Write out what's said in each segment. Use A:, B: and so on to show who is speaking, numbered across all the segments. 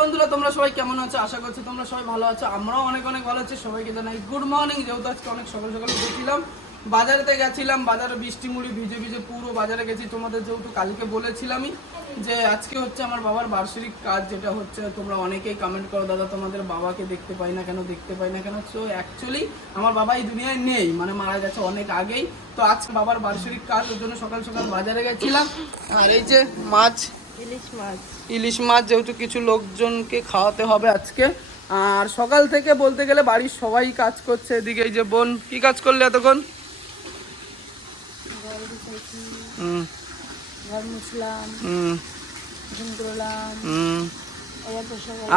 A: বন্ধুরা তোমরা সবাই কেমন আছো? আশা করছি তোমরা সবাই ভালো আছো। আমরাও অনেক অনেক ভালো আছি। সবাইকে জানাই গুড মর্নিং যেহেতু আজকে অনেক সকাল সকাল উঠেছিলাম বাজারেতে গেছিলাম বাজারে বৃষ্টি মুড়ি ভিজে ভিজে পুরো বাজারে গেছি। তোমাদের যেহেতু কালকে বলেছিলামই যে আজকে হচ্ছে আমার বাবার বার্ষিক কাজ যেটা হচ্ছে তোমরা অনেকেই কমেন্ট করো দাদা তোমাদের বাবাকে দেখতে পাই না কেন দেখতে পাই না কেন? সো অ্যাকচুয়ালি আমার বাবা এই দুনিয়ায় নেই মানে মারা গেছে অনেক আগেই। তো আজকে বাবার বার্ষিক কাজ ওর জন্য সকাল সকাল বাজারে গেছিলাম। আর এই যে মাছ
B: ইলিশ মাছ।
A: ইলিশ মাছ যেহেতু কিছু লোকজনকে খাওয়াতে হবে আজকে। আর সকাল থেকে বলতে গেলে বাড়ির সবাই কাজ করছে এদিকে এই যে বোন কি কাজ করলে এতক্ষণ? হুম।
C: ঘর মুছলাম ঘুম করলাম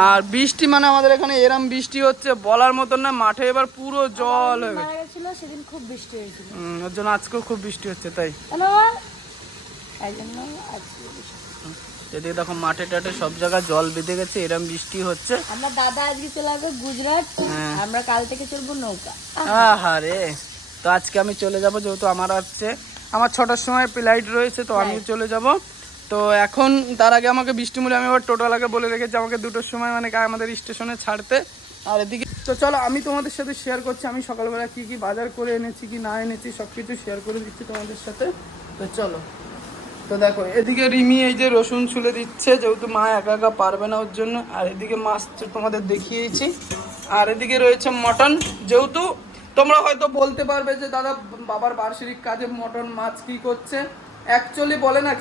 A: আর বৃষ্টি মানে আমাদের এখানে এরম বৃষ্টি হচ্ছে বলার মতন না মাঠে এবার পুরো জল হয়ে গেছে।
C: গেছিল সেদিন খুব বৃষ্টি হয়েছিল।
A: ওর জন্য আজকেও খুব বৃষ্টি হচ্ছে তাই।
C: তাই জন্য আজকে
A: এদিকে দেখো মাঠে টাটে সব জায়গায় জল বেঁধে গেছে এরম বৃষ্টি হচ্ছে।
C: আমরা দাদা আজকে চলে আসবে গুজরাট
A: হ্যাঁ।
C: আমরা কাল থেকে চলবো নৌকা।
A: আহারে তো আজকে আমি চলে যাব যেহেতু আমার হচ্ছে আমার ছটার সময় ফ্লাইট রয়েছে তো আমি চলে যাব। তো এখন তার আগে আমাকে বৃষ্টিমূলে আমি আবার টোটোওয়ালাকে বলে রেখেছি আমাকে দুটোর সময় মানে আমাদের স্টেশনে ছাড়তে। আর এদিকে তো চলো আমি তোমাদের সাথে শেয়ার করছি আমি সকালবেলা কি কি বাজার করে এনেছি কি না এনেছি সব কিছু শেয়ার করে দিচ্ছি তোমাদের সাথে। তো চলো। তো দেখো এদিকে রিমি এই যে রসুন ছুলে দিচ্ছে যেহেতু মা একা একা পারবে না ওর জন্য। আর এদিকে মাছ তো তোমাদের দেখিয়েছি। আর এদিকে রয়েছে মটন যেহেতু তোমরা হয়তো বলতে পারবে যে, দাদা, বাবার বার্ষিক কাজে মটন মাছ কি করছে? অ্যাকচুয়ালি বলে না,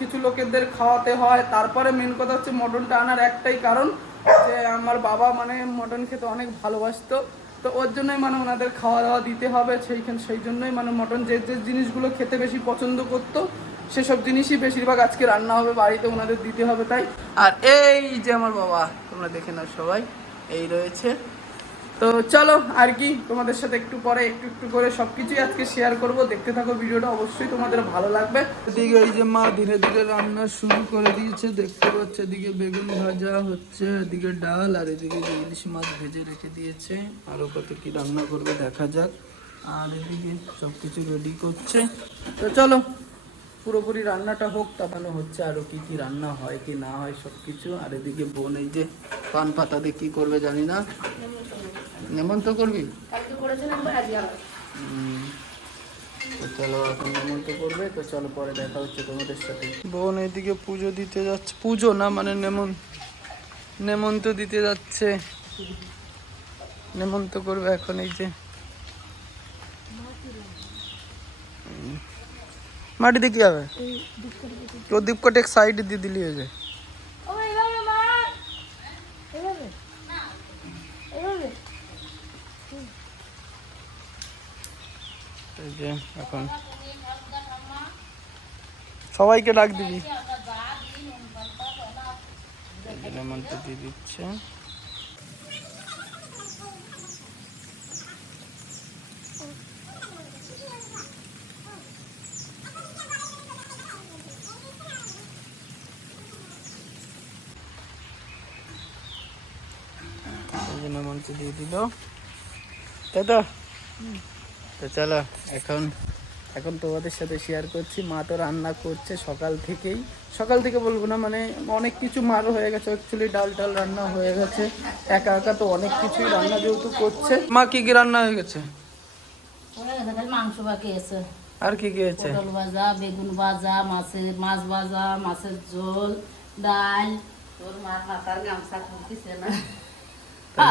A: কিছু লোকেদের খাওয়াতে হয়। তারপরে মেন কথা হচ্ছে মটনটা আনার একটাই কারণ যে, আমার বাবা মানে মটন খেতে অনেক ভালোবাসতো। তো ওর জন্যই মানে ওনাদের খাওয়া দাওয়া দিতে হবে, সেইখান, সেই জন্যই মানে মটন যে যে জিনিসগুলো খেতে বেশি পছন্দ করতো, সেসব জিনিসই বেশিরভাগ আজকে রান্না হবে, বাড়িতে ওনাদের দিতে হবে, তাই? আর এই যে আমার বাবা, তোমরা দেখে নাও সবাই, এই রয়েছে। তো চলো, আর কি, তোমাদের সাথে একটু পরে একটু একটু করে সবকিছুই আজকে শেয়ার করব। দেখতে থাকো ভিডিওটা, অবশ্যই তোমাদের ভালো লাগবে। এদিকে এই যে মা ধীরে ধীরে রান্না শুরু করে দিয়েছে, দেখতে পাচ্ছ এদিকে বেগুন ভাজা হচ্ছে, এদিকে ডাল, আর এদিকে ইলিশ মাছ ভেজে রেখে দিয়েছে। আরও কত কি রান্না করবে দেখা যাক। আর এদিকে সবকিছু রেডি করছে। তো চলো পুরোপুরি রান্নাটা হোক তাহলে হচ্ছে আরও কি কি রান্না হয় কি না হয় সবকিছু। আর এদিকে বোন এই যে পান পাতা দিয়ে কি করবে জানি না। নেমন্ত করবি। তো চলো এখন নেমন্ত করবে তো চলো পরে দেখা হচ্ছে তোমাদের সাথে। বোন এদিকে পুজো দিতে যাচ্ছে পুজো না মানে নেমন নেমন্ত দিতে যাচ্ছে। নেমন্ত করবে এখন এই যে। মাটি দিয়ে কি হবে? তো দীপকট এক সাইড দিয়ে দিলি হয়ে যায়।
C: ও এইভাবে মা। এইভাবে এইভাবে
A: এই যে এখন। সবাইকে ডাক দিবি। এই যে নেমন্ত দিয়ে দিচ্ছে। এই দিয়ে দিল। তাই তো তো চলো এখন এখন তোমাদের সাথে শেয়ার করছি। মা তো রান্না করছে সকাল থেকেই। সকাল থেকে বলব না মানে অনেক কিছু মার হয়ে গেছে। অ্যাকচুয়ালি ডাল টাল রান্না হয়ে গেছে। একা একা তো অনেক কিছুই রান্না যেহেতু করছে। মা কি কি রান্না হয়ে গেছে?
C: মাংস বাকি আছে।
A: আর কি কি হয়েছে
C: পটল ভাজা বেগুন ভাজা মাছের মাছ ভাজা মাছের ঝোল ডাল।
B: তোর মার মাথার গামছা খুলতেছে না।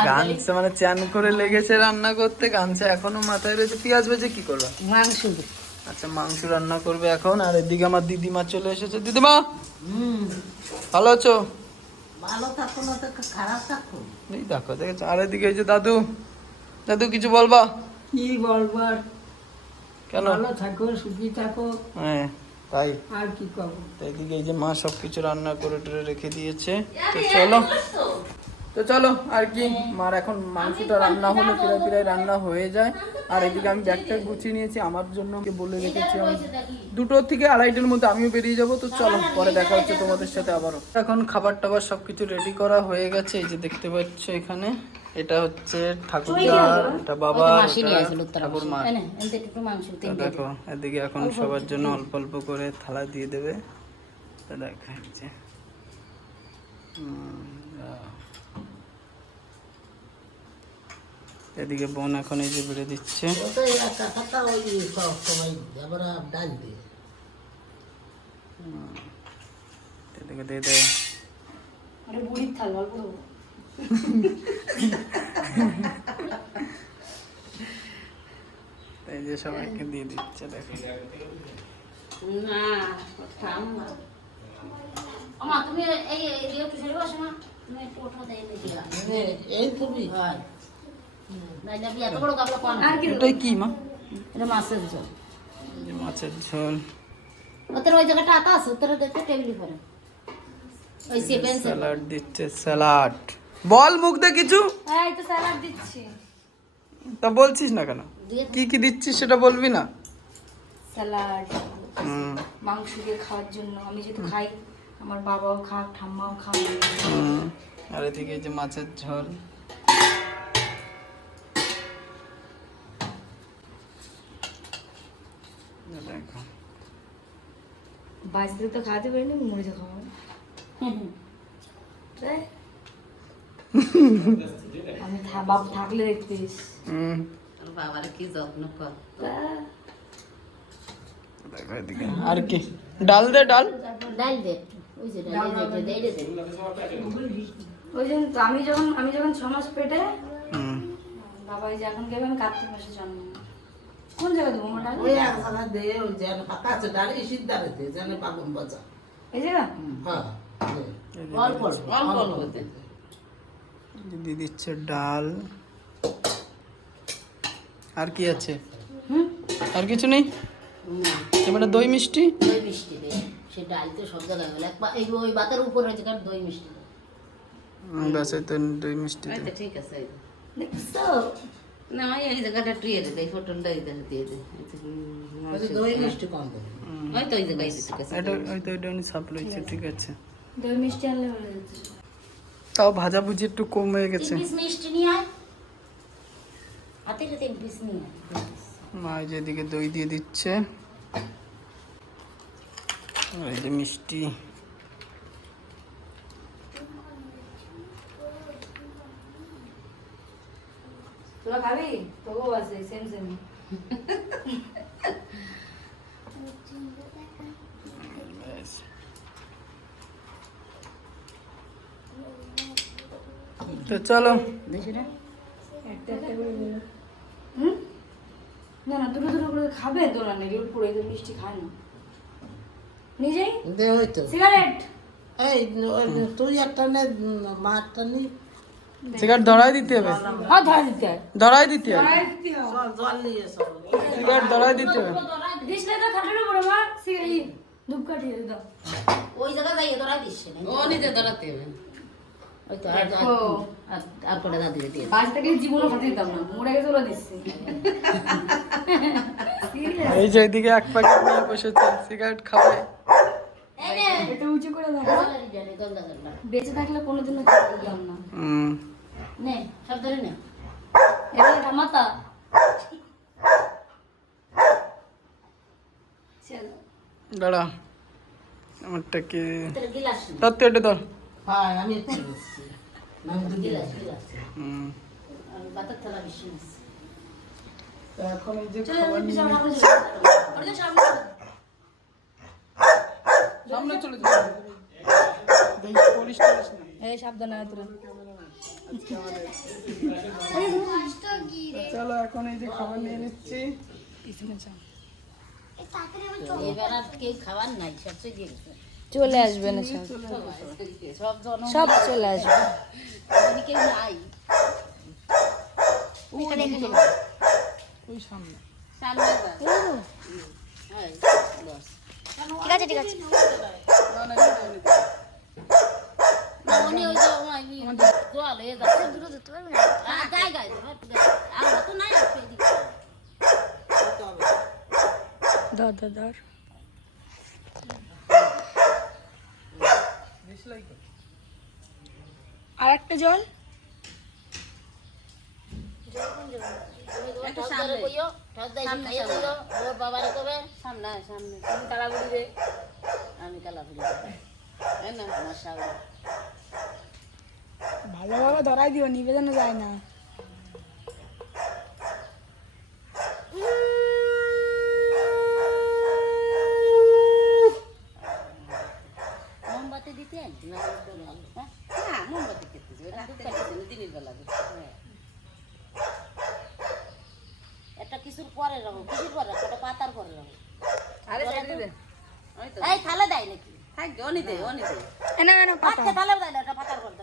A: গামছা মানে চান করে লেগেছে রান্না করতে গামছা এখনও মাথায় রয়েছে। পেঁয়াজ ভেজে কি করবা?
C: মাংস
A: আচ্ছা মাংস রান্না করবে এখন। আর এদিকে আমার দিদিমা চলে এসেছে। দিদিমা!
B: হুম।
A: ভালো আছো?
B: ভালো থাকো না খারাপ থাকো।
A: এই দেখো দেখেছ? আর এদিকে এই যে দাদু। দাদু কিছু বলবা?
B: কি বলবার
A: কেন?
B: ভালো থাকো সুখী থাকো।
A: হ্যাঁ তাই।
B: আর কি করব?
A: তো এদিকে এই যে মা সব কিছু রান্না করে টরে রেখে দিয়েছে। তো চলো। তো চলো আর কি। মার এখন মাংসটা রান্না হলো প্রায় প্রায় রান্না হয়ে যায়। আর এদিকে আমি ব্যাগটা গুছিয়ে নিয়েছি আমার জন্য বলে রেখেছি আমি। দুটো থেকে আড়াইটের মধ্যে আমিও বেরিয়ে যাব তো চলো পরে দেখা হচ্ছে তোমাদের সাথে আবারও। এখন খাবার টাবার সব কিছু রেডি করা হয়ে গেছে এই যে দেখতে পাচ্ছ এখানে। এটা হচ্ছে ঠাকুরদার এটা বাবা ঠাকুর মা দেখো এদিকে এখন সবার জন্য অল্প অল্প করে থালা দিয়ে দেবে। তো দেখো এই যে। উম, আহ। এদিকে বোন এখন এই যে বেড়ে দিচ্ছে। এদিকে দিয়ে দেয় এই যে সবাইকে দিয়ে দিচ্ছে দেখো।
C: তুমি এই এই দিয়ে একটু সরে বসো না তুমি একটু ওঠো দেই
B: এই তুমি।
C: হয়। কি
A: মা?
C: এটা মাছের ঝোল।
A: এই মাছের ঝোল।
C: ওদের ওই জায়গাটা আতা আছে ওদের দেখতে টেবিল করে ওই সেভেন সেভেন
A: স্যালাড দিচ্ছে স্যালাড। বল মুখ দে কিছু।
D: এই তো স্যালাড দিচ্ছি।
A: তা বলছিস না কেন?
C: দিয়ে
A: কি কি দিচ্ছিস সেটা বলবি না?
D: স্যালাড
A: হুম।
D: মাংস দিয়ে খাওয়ার জন্য। আমি যেহেতু খাই আমার বাবাও খাক ঠাম্মাও খাক।
A: হুম। আর এদিকে এই যে মাছের ঝোল এই দেখো
D: বাঁচতে তো খাওয়াতে পারিনি মরে খাওয়া তাই? আমি থা- বাবু থাকলে দেখতিস।
C: বাবার কি যত্ন কর।
A: আর কি? ডাল দে ডাল।
C: ডাল দে। ওই যে ডাল দে দে দে দে
D: ওই জন্য তো আমি যখন আমি যখন ছ মাস পেটে
A: হুম।
D: বাবা এই যে এখন গেলে আমি কার্তিক মাসে জন্ম। কোন জায়গায় দেবো আমার ডাল
B: ওই এক জায়গা দিয়ে ওই যেন ফাঁকা আছে ডাল ইসির দ্বারে দিয়ে যেন বাগুন বাজা
D: এই জায়গা?
B: হ্যাঁ
C: অল্প অল্প অল্প দে।
A: দিচ্ছে ডাল। আর কি আছে?
D: হুম?
A: আর কিছু নেই? এবারে দই মিষ্টি?
C: দই মিষ্টি দে। সে ডাল তো সব জায়গায় গেল। একবার এই ওই বাতার উপর হয়েছে কারণ দই মিষ্টি দে।
A: হুম, ব্যাস এই তো দই মিষ্টি
C: এই ঠিক আছে।
D: দেখছ?
C: না এই জায়গাটা টুয়ে দে এই ফোটনটা এই জায়গায় দিয়ে দে
B: ওই দই মিষ্টি কম দেবে
C: ওই তো ওই জায়গায় ঠিক আছে
A: এটা ওই তো উনি ঠিক আছে
D: দই মিষ্টি আনলে ভালো যাচ্ছে
A: তাও ভাজা ভুজি একটু কম হয়ে গেছে
C: পিস মিষ্টি নিয়ে আয় হাতে হাতে পিস নিয়ে
A: মা এই যে দই দিয়ে দিচ্ছে এই যে মিষ্টি
D: তোরা খাবি? তোকেও আছে সেম সেম
A: তো চলো।
C: না?
D: না না দুটো দুটো করে খাবে তোরা নাকি পুরো তো মিষ্টি খায় না। নিজেই?
B: দে ওই তো।
D: সিগারেট
B: এই তুই একটা নে মা একটা নি।
A: সিগারেট ধরাই দিতে হবে
D: হ্যাঁ দিতে
A: ধরাই দিতে হবে
B: সব জল নিয়ে সব
A: সিগারেট ধরাই দিতে হবে
C: ওই জায়গা ও নিজে ধরাতে হবে?
A: এই যে এদিকে এক প্যাকেট নিয়ে বসেছে সিগারেট খাবে।
D: বেঁচে থাকলে কোনোদিনও দিতাম না
A: হুম
C: নে সব ধরে নে
D: এবার ঠামাতা চলো
A: দাঁড়া আমারটা কি। ধর তুই এটা ধর।
B: হ্যাঁ তো।
A: তো এখন এই যে খাবার নিয়ে
C: সামনে
A: চলে দেখি না।
D: এই সাবধানে তোরা।
A: চলো এখন এই যে খাবার নিয়ে নিচ্ছি
D: পিছনে যাও
C: এবার আর কেউ খাবার নাই সব দিয়ে
D: চলে আসবে না সব।
C: সব
D: চলে আসবে।
C: যদি কেউ নাই। ওখানে এখানে
A: ওই সামনে।
C: সামনে যা। এই, বস।
D: ঠিক আছে ঠিক আছে
A: না না এটা এনে দে।
C: ও উনি ওই যে আমার এই জল হয়ে যাচ্ছে দূরে যেতে পারবে না হ্যাঁ গায়ে গায়ে দেবো, একটু গায়ে। আর তো নাই একটু এদিকে
D: ধর ধর ধর আর একটা জল
C: একটু সামনে কইও ঠক দেয় খাইয়ে দিল ওর বাবারে কবে সামনে সামনে তুমি কালাগুড়ি রে আমি কালাগুড়ি এই না আমার সাগর
D: ভালোভাবে ধরাই দিও নিবেদনে যায় না
C: মোমবাতি দিতে না হ্যাঁ হ্যাঁ মোমবাতি খেতে যাবে রাতে বেলা হ্যাঁ। একটা কিছুর পরে রাখো কিছুর পরে রাখো একটা পাতার পরে রাখো
B: আরে
C: এই থালে দেয় নাকি? থাকবে
D: পাতা।
C: থালে দেয় না পাতার পরে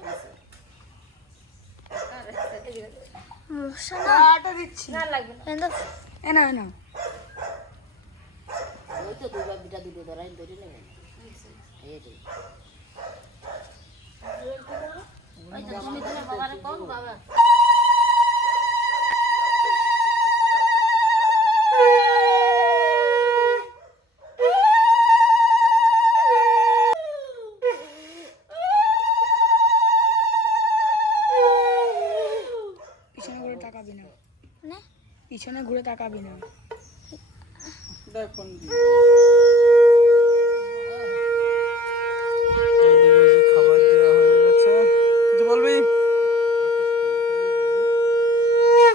D: দিচ্ছি। না লাগবে না। এনা এনা
C: ওই তো দুইবার বিটা দুটো ধরাই ধরে নেবে এই তুমি তোমার বাবারে কও বাবা
D: পিছনে ঘুরে তাকাবি না। পিছনে ঘুরে তাকাবি না
A: দেখ ফোন দিয়ে। এইদিকে যে খাবার দেওয়া হয়ে গেছে কিছু বলবি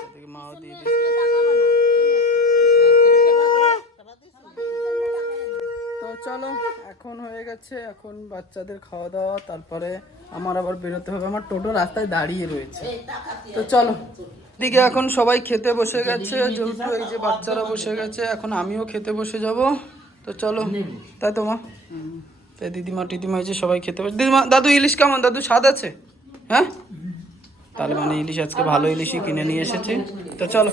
A: এদিকে মাও দিয়ে দিয়েছে। তো চলো এখন হয়ে গেছে এখন বাচ্চাদের খাওয়া দাওয়া তারপরে আমার আবার বেরোতে হবে। আমার টোটো রাস্তায় দাঁড়িয়ে রয়েছে। তো চলো। দিকে এখন সবাই খেতে বসে গেছে। যেহেতু এই যে বাচ্চারা বসে গেছে, এখন আমিও খেতে বসে যাব। তো চলো। তাই তোমা তাই দিদিমা, টিদিমা, এই যে সবাই খেতে বসে দিদিমা, দাদু ইলিশ কেমন? দাদু স্বাদ আছে? হ্যাঁ? তাহলে মানে ইলিশ আজকে ভালো ইলিশই কিনে নিয়ে এসেছি। তো চলো।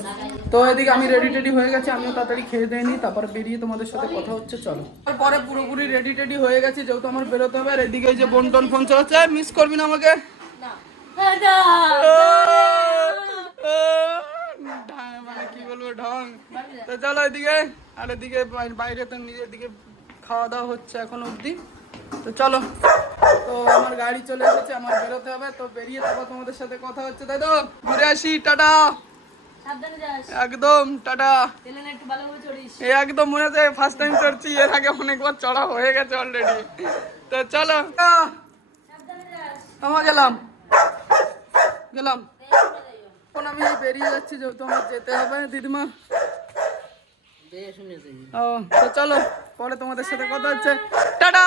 A: তো এদিকে আমি রেডি টেডি হয়ে গেছি, আমিও তাড়াতাড়ি খেয়ে দেয়নি তারপর বেরিয়ে তোমাদের সাথে কথা হচ্ছে, চলো। তারপরে পুরোপুরি রেডি টেডি হয়ে গেছে, যেহেতু আমার বেরোতে হবে, আর এদিকে যে বন্টন ফোন চালাচ্ছে মিস করবি না আমাকে? মানে কি বলব, ঢং। তো চলো এদিকে, আর এদিকে বাইরে তো নিজের দিকে খাওয়া দাওয়া হচ্ছে এখন অবধি। তো চলো। তো আমার গাড়ি চলে এসেছে আমার বেরোতে হবে। তো বেরিয়ে তারপর তোমাদের সাথে কথা হচ্ছে তাই তো? ঘুরে আসি টাটা। একদম টাটা। এই একদম মনে হচ্ছে ফার্স্ট টাইম চড়ছি এর আগে অনেকবার চড়া হয়ে গেছে অলরেডি তো চলো। আমার গেলাম। গেলাম। এখন আমি বেরিয়ে যাচ্ছি যেহেতু আমার যেতে হবে দিদিমা। ও তো চলো পরে তোমাদের সাথে কথা হচ্ছে। টাটা!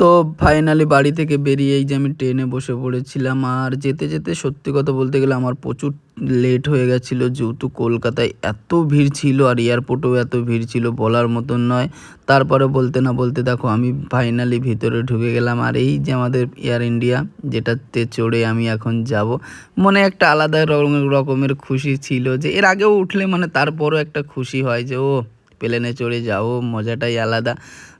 A: তো ফাইনালি বাড়ি থেকে বেরিয়ে এই যে আমি ট্রেনে বসে পড়েছিলাম, আর যেতে যেতে সত্যি কথা বলতে গেলে আমার প্রচুর লেট হয়ে গেছিল। যেহেতু কলকাতায় এত ভিড় ছিল আর এয়ারপোর্টেও এত ভিড় ছিল বলার মতন নয়, তারপরে বলতে না বলতে দেখো আমি ফাইনালি ভিতরে ঢুকে গেলাম। আর এই যে আমাদের এয়ার ইন্ডিয়া যেটাতে চড়ে আমি এখন যাব, মনে একটা আলাদা রকমের রকমের খুশি ছিল যে এর আগেও উঠলে মানে তারপরও একটা খুশি হয় যে, ও প্লেনে চড়ে যাও, মজাটাই আলাদা।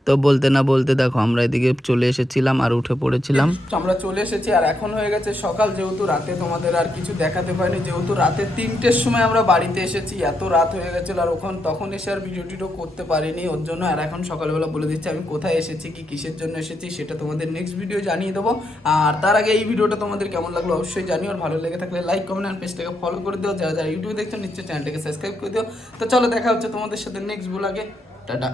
A: তো বলতে না বলতে দেখো আমরা এদিকে চলে এসেছিলাম আর উঠে পড়েছিলাম। আমরা চলে এসেছি আর এখন হয়ে গেছে সকাল, যেহেতু রাতে তোমাদের আর কিছু দেখাতে পারিনি যেহেতু রাতে তিনটের সময় আমরা বাড়িতে এসেছি, এত রাত হয়ে গেছিল আর ওখান তখন এসে আর ভিডিও টিডিও করতে পারিনি, ওর জন্য। আর এখন সকালবেলা বলে দিচ্ছি, আমি কোথায় এসেছি, কি কিসের জন্য এসেছি, সেটা তোমাদের নেক্সট ভিডিও জানিয়ে দেবো। আর তার আগে এই ভিডিওটা তোমাদের কেমন লাগল অবশ্যই জানিও, আর ভালো লেগে থাকলে লাইক কমেন্ট আর পেজটাকে ফলো করে দিও। যারা যারা ইউটিউবে দেখছ, নিশ্চয়ই চ্যানেলটাকে সাবস্ক্রাইব করে দিও। তো চলো দেখা হচ্ছে তোমাদের সাথে নেক্সট ব্লগে টাটা।